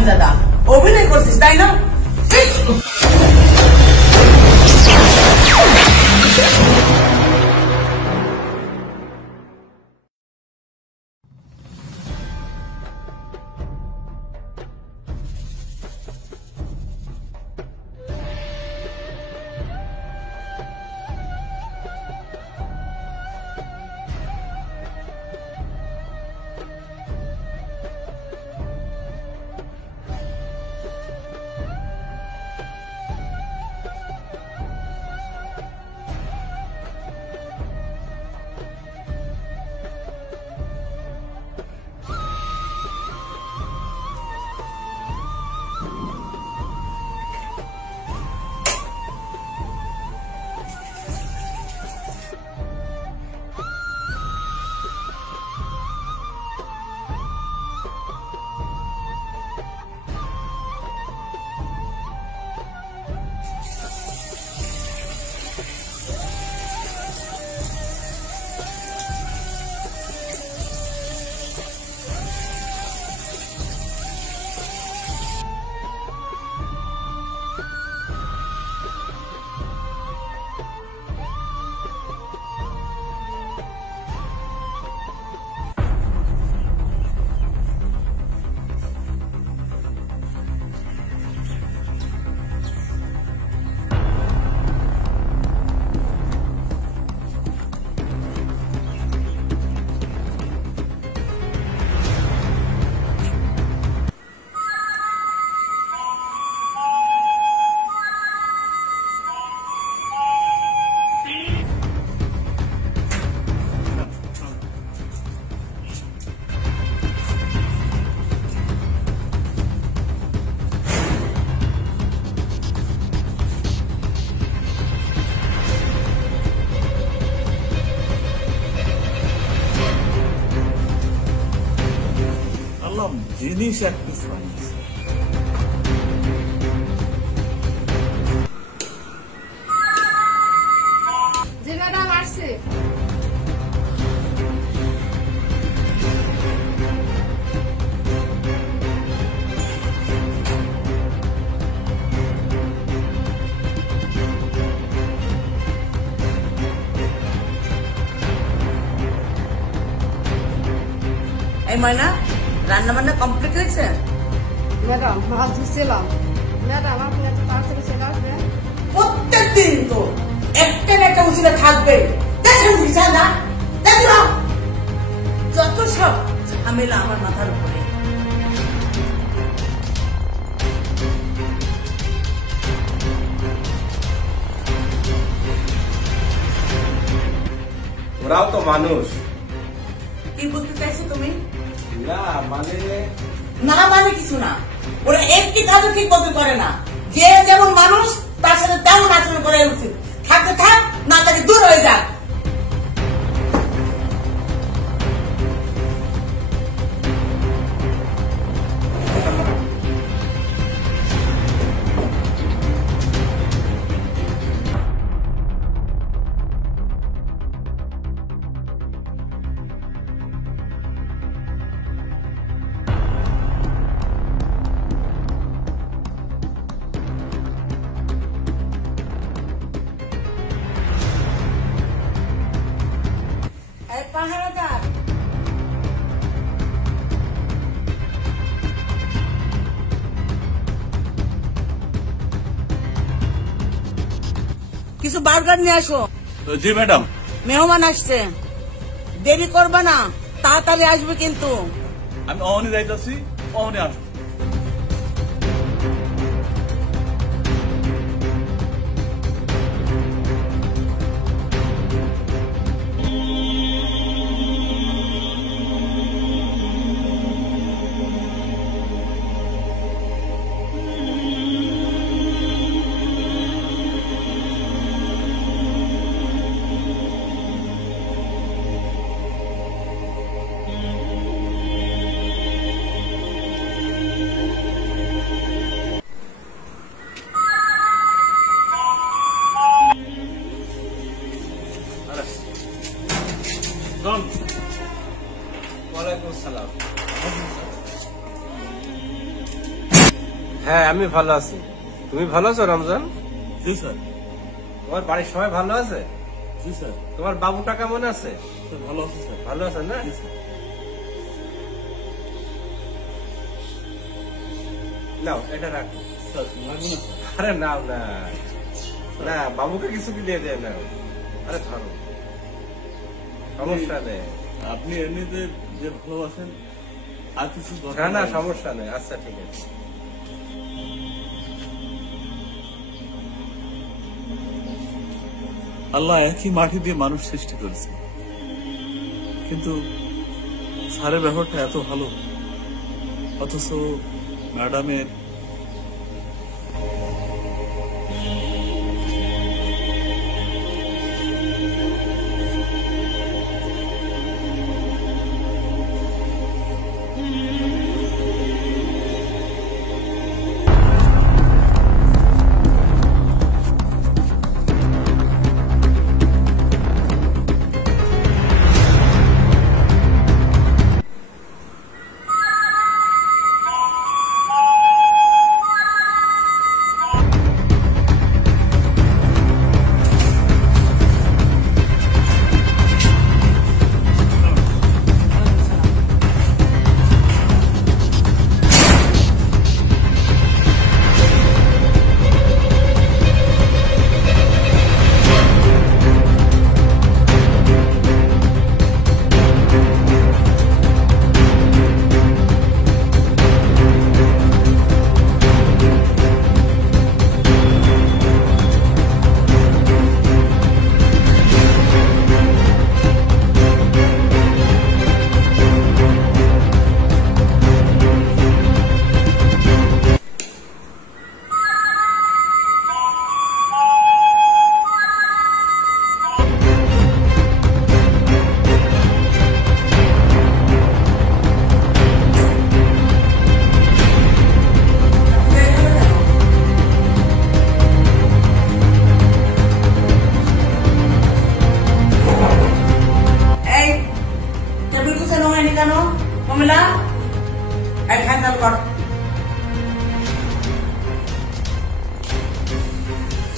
হারামজাদা, অভিনয় করছিস তাই না? জিনিস একটু ফাইন্স জি ম্যাডাম আসছে। এই ময়না, রান্না বান্না কমপ্লিট হয়েছে? ম্যাডাম মাছ ধুচ্ছিলাম। ম্যাডাম আপনি এত তাড়াতাড়ি চলে আসবেন? প্রত্যেক দিন তো একটা না একটা উচিত থাকবে। দেখেন বিছানা দেখো, যত সব ঝামেলা আমার মাথার উপরে। ওরাও তো মানুষ। কি বলতে চাইছো তুমি? না মানে না মানে কিছু না, ওরা একটি কাজও ঠিক মতো করে না। যে যেমন মানুষ তার সাথে তেমন আচরণ করা উচিত। থাকতে থাক, না তাকে দূর হয়ে যাক। পাহারাদার, কিছু বার্গার নিয়ে আসো। জি ম্যাডাম। মেহমান আসছে, দেরি করবে না, তাড়াতাড়ি আসবে কিন্তু। আমি অহনি যাইতেছি, অহনি আসবো। হ্যাঁ আমি ভালো আছি। তুমি ভালো আছো রমজান? জি স্যার। তোমার বাড়ির সবাই ভালো আছে? জি স্যার। তোমার বাবুটা কেমন আছে? ভালো আছে স্যার। ভালো আছে না? জি স্যার। নাও এটা রাখো। স্যার লাগবে না স্যার। আরে নাও না, না বাবুকে কিছু কি দিয়ে দেয় না। আরে ধরো, সমস্যা নেই। আপনি এমনিতে যে ভালোবাসেন আর কিছু না না সমস্যা নেই। আচ্ছা ঠিক আছে। আল্লাহ একই মাটি দিয়ে মানুষ সৃষ্টি করেছে, কিন্তু স্যারের ব্যাপারটা এত ভালো, অথচ ম্যাডামের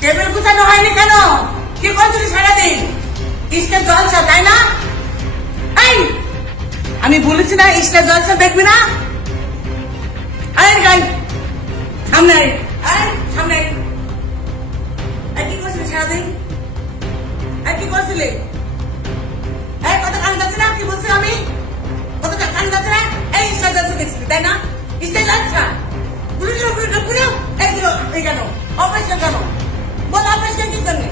টেবিল গুছানো হয়নি কেন? কি করছিস সারাদিন? ইস্টের জলসা তাই না? এই আমি বলেছি না ইস্টের জলসা দেখবি না? আরে গাই সামনে আরে সামনে কি করছিস সারাদিন? কি করছিলি? কথা কান যাচ্ছে না? কি বলছি আমি? কথা কান যাচ্ছে না? এই ইস্টের জলসা দেখছিলি তাই না? ইস্টের জলসা এই কেন অপারেশন কেন বল? অপারেশন কি করলি?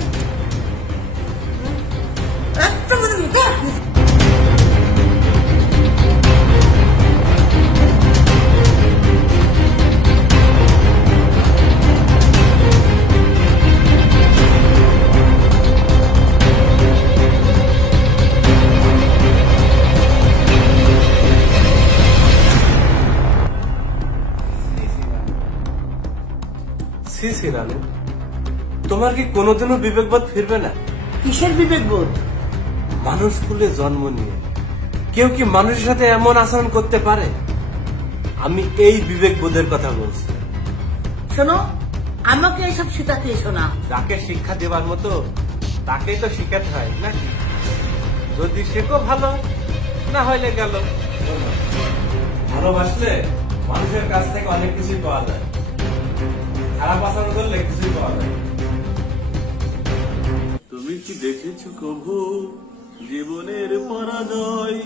রানু, তোমার কি কোনোদিনও বিবেকবোধ ফিরবে না? কিসের বিবেকবোধ? মানুষ কুলে জন্ম নিয়ে কেউ কি মানুষের সাথে এমন আচরণ করতে পারে? আমি এই বিবেকবোধের কথা বলছি। শোনো, আমাকে এসব শিখাতে এসো না। যাকে শিক্ষা দেবার মতো তাকেই তো শিখাতে হয় নাকি? যদি শেখো ভালো, না হইলে গেল। ভালোবাসলে মানুষের কাছ থেকে অনেক কিছুই পাওয়া যায়, খারাপ আচরণ করলে কিছুই পাওয়া যায়। তুমি কি দেখেছ কভু জীবনের পরাজয়?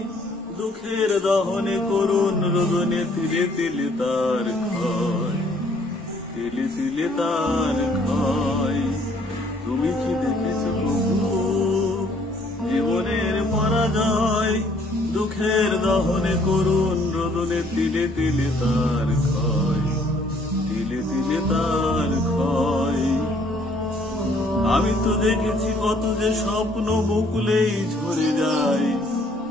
দুঃখের দহনে করুণ রোদনে তিলে তিলে তার ক্ষয়, তিলে তিলে তার ক্ষয়। তুমি কি দেখেছ কভু জীবনের পরাজয়? দুঃখের দহনে করুণ রোদনে তিলে তিলে তার ক্ষয়, তিলে তিলে তার ক্ষয়। আমি তো দেখেছি কত যে স্বপ্ন বকুলেই ঝরে যায়,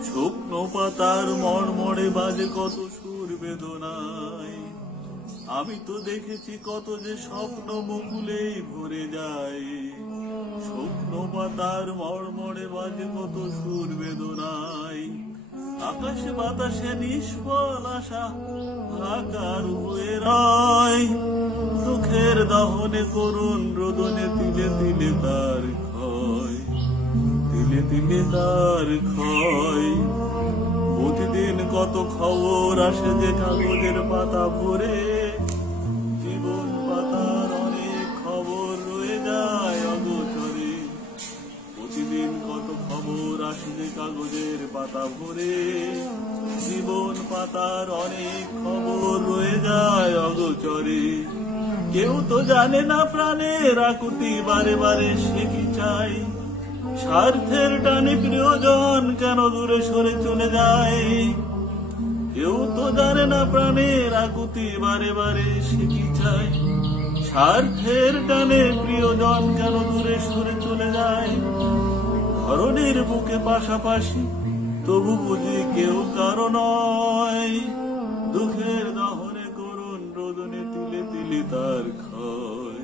স্বপ্ন পাতার মড়মড়ে বাজে কত সুর বেদনায়। আমি তো দেখেছি কত যে স্বপ্ন বকুলেই ভরে যায়, স্বপ্ন পাতার মড়মড়ে বাজে কত সুর বেদনায়। আকাশে বাতাসে নিষ্ফল আশা আকার হয়ে রয়। দুঃখের দহনে করুণ রোদনে তিলে তিলে তার ক্ষয়, তিলে তিলে তার ক্ষয়। প্রতিদিন কত খবর আসে যে কাগজের পাতা ভরে, জীবন পাতার অনেক খবর রয়ে যায় অগোচরে। প্রতিদিন কত খবর আসে যে কাগজের পাতা ভরে, জীবন পাতার অনেক খবর রয়ে যায় অগোচরে। কেউ তো জানে না প্রাণের আকুতি বারে বারে সে কি চাই, স্বার্থের টানে প্রিয়জন কেন দূরে সরে চলে যায়। কেউ তো জানে না প্রাণের আকুতি বারে বারে সে কি চাই, স্বার্থের টানে প্রিয়জন কেন দূরে সরে চলে যায়। ধরনের বুকে পাশাপাশি তবু বুঝি কেউ কারো নয়, দুঃখের দহনে করুণ রোদনে তিলে তিলে তার ক্ষয়,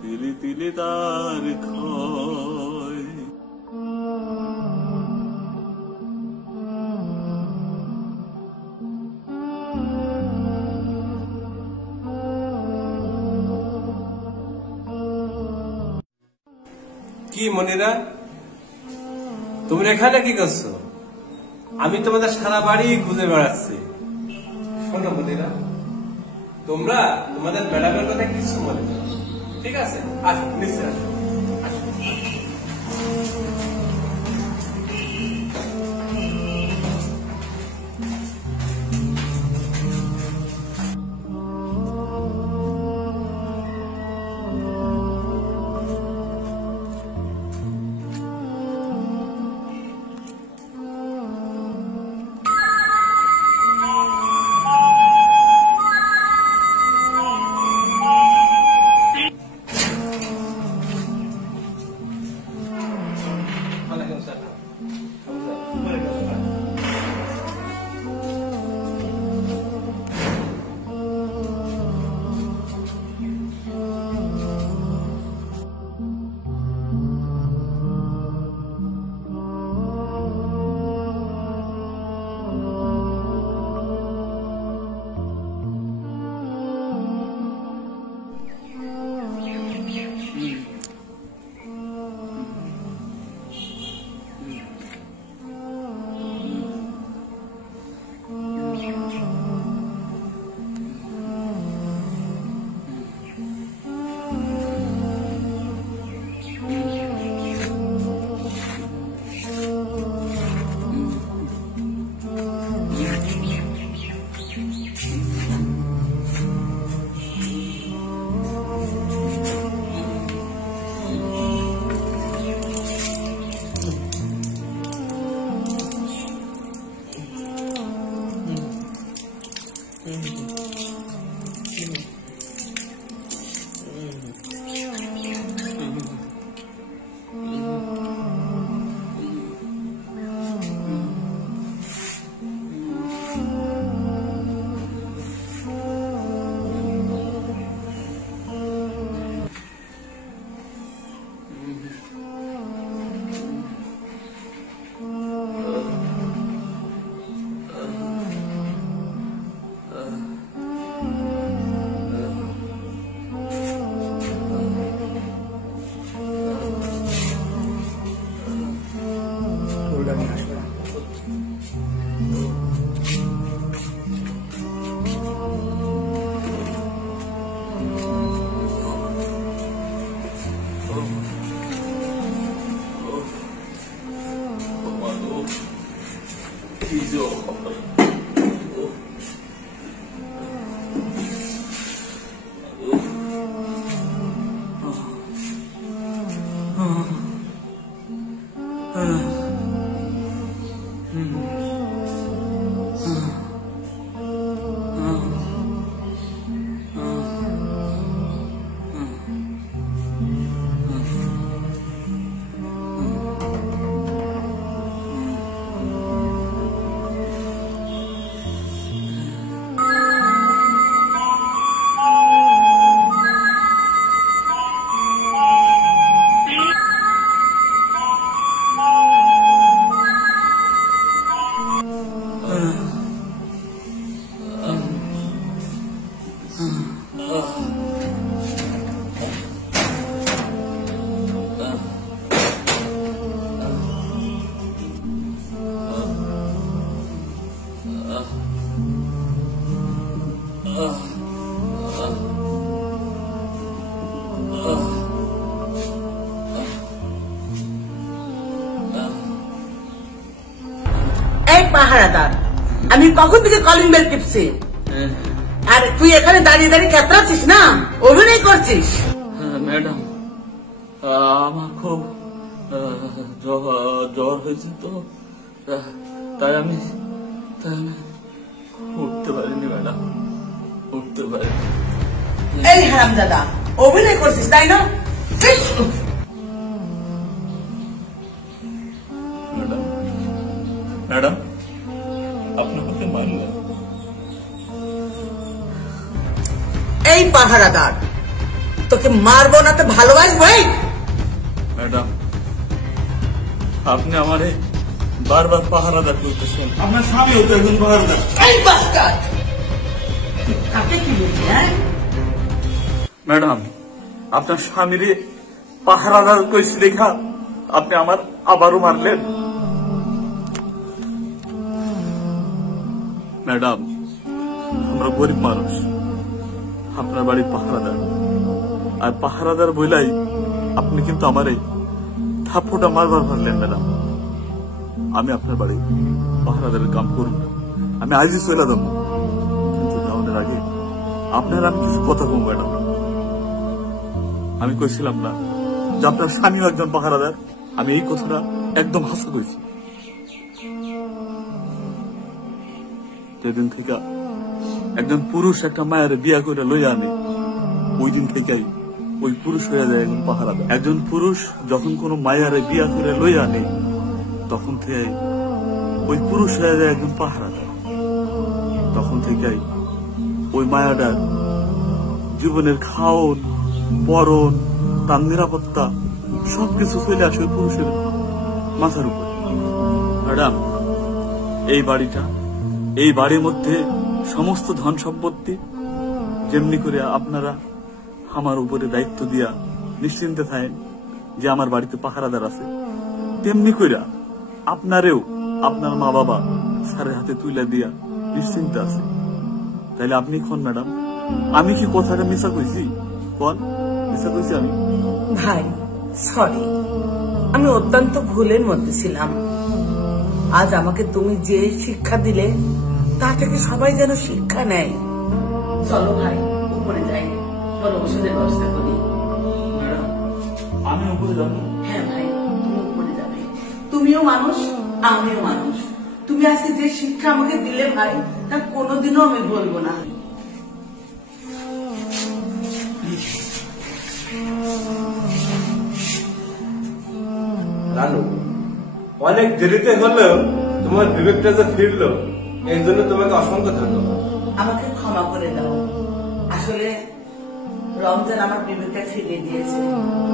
তিলে তিলে তার ক্ষয়। কি মনিরা, তোমরা এখানে কি করছো? আমি তোমাদের সারা বাড়ি খুঁজে বেড়াচ্ছি। শোনো মনিরা, তোমরা তোমাদের ম্যাডামের কথা কিছু মনে করো, ঠিক আছে? আসো নিচে আসো। এই পাহারাদার, আমি কখন থেকে কলিং বেল টিপছি, আর তুই এখানে দাঁড়িয়ে দাঁড়িয়ে কেতরাচ্ছিস না, অভিনয় করছিস। ম্যাডাম, আমার খুব জ্বর হয়েছে তো, তাই আমি উঠতে পারিনি ম্যাডাম, উঠতে পারিনি। এই হারামজাদা, অভিনয় করছিস তাই না? ম্যাডাম, ম্যাডাম, আপনি আমাকে মারলেন। এই পাহারাদার, তোকে মারবো না তো ভালোবাসবো। ম্যাডাম, আপনি আমারে বারবার পাহারাদার করতেছেন, আপনার স্বামীও তো একজন পাহারাদার। এই বাস্টার্ড, কাকে কি বলছি? হ্যাঁ ম্যাডাম, আপনার স্বামীরে পাহারাদার কইছি দেখা আপনি আমার আবারও মারলেন। ম্যাডাম, আমরা গরিব মানুষ, আপনার বাড়ির পাহারাদার, আর পাহারাদার বইলাই আপনি কিন্তু আমার এই থাপ্পড়টা মারবার মারলেন। ম্যাডাম, আমি আপনার বাড়ি পাহারাদারের কাম করুন না, আমি আজই চলে দেবো, কিন্তু যাওয়ার আগে আপনার আমি কিছু কথা কম। ম্যাডাম, আমি কইছিলাম না যে আপনার স্বামীও একজন পাহারাদার, আমি এই কথাটা একদম হাসা কইছি। যেদিন থেকে একজন পুরুষ একটা মায়ের বিয়া করে লইয়া আনে, ওই দিন থেকেই ওই পুরুষ হয়ে যায় একজন পাহারাদার। একজন পুরুষ যখন কোন মায়ের বিয়া করে লইয়া আনে, তখন থেকে ওই পুরুষ হয়ে যায় একজন পাহারাদার। তখন থেকেই ওই মায়াটার জীবনের খাওন, পরন, তার নিরাপত্তা সবকিছু চলে আসে ওই পুরুষের মাথার উপর। ম্যাডাম, এই বাড়িটা, এই বাড়ির মধ্যে সমস্ত ধন সম্পত্তি যেমনি করে আপনারা আমার উপরে দায়িত্ব দিয়া নিশ্চিন্তে থাকেন যে আমার বাড়িতে পাহারাদার আছে, তেমনি কইরা আপনারেও আপনার মা বাবা স্যারের হাতে তুলে দিয়া নিশ্চিন্তে আছে। তাইলে আপনি কোন ম্যাডাম, আমি কি কথাটা মিশা কইছি? কোন মিশা কইছি আমি? ভাই সরি, আমি অত্যন্ত ভুলের মধ্যে ছিলাম। আজ আমাকে তুমি যে শিক্ষা দিলে, তা থেকে সবাই যেন শিক্ষা নেয়। চলো ভাই, উপরে যাই, তোর ওষুধের ব্যবস্থা করি। ম্যাডাম, আমি উপরে যাবো? হ্যাঁ ভাই, তুমি উপরে যাবে। তুমিও মানুষ, আমিও মানুষ। তুমি আজকে যে শিক্ষা আমাকে দিলে ভাই, তা কোনোদিনও আমি বলবো না। রানু, অনেক দেরিতে হলেও তোমার বিবেকটা যে ফিরলো, এই জন্য তোমাকে অসংখ্য ধন্যবাদ। আমাকে ক্ষমা করে দাও, আসলে রমজান আমার বিবেকটা ফিরিয়ে দিয়েছে।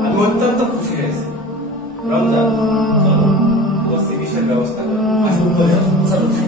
আমি অত্যন্ত খুশি হয়েছি। রমজান, চলো তোমার চিকিৎসার ব্যবস্থা করো। আসুন, চলো। চলো ভাই।